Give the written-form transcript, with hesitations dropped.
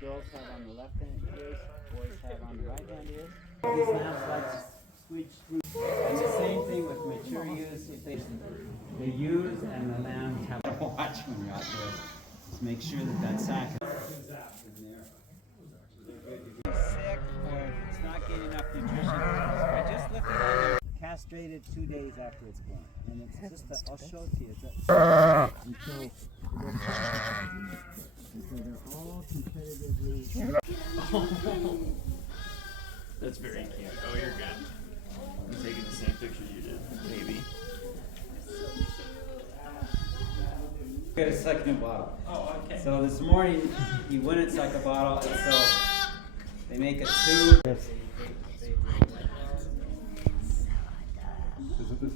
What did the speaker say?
girls have on the left hand ears, boys have on the right hand ears. These lambs like switch through. And the same thing with mature ewes. If they ewes and the lambs have to watch when you're out there. Just make sure that that sack is in there. If it's sick or it's not getting enough nutrition, I just looked at it. Castrated 2 days after it's born, and it's just I'll show it to you. And so they're all competitively. That's very cute. Oh, you're good. I'm taking the same picture you did, maybe. Get a second bottle. Oh, okay. So this morning he wouldn't suck a bottle, and so they make a tube. Isn't this